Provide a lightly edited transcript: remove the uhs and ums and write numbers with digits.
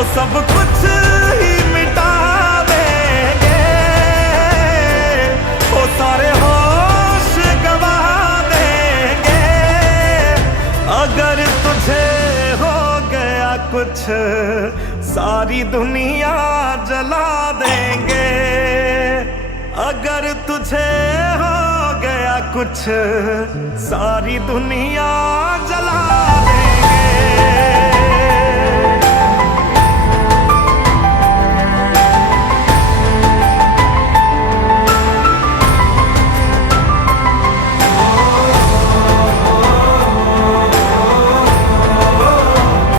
वो सब कुछ ही मिटा देंगे, वो सारे होश गवा देंगे। अगर तुझे हो गया कुछ सारी दुनिया जला देंगे। अगर तुझे हो गया कुछ सारी दुनिया जला देंगे।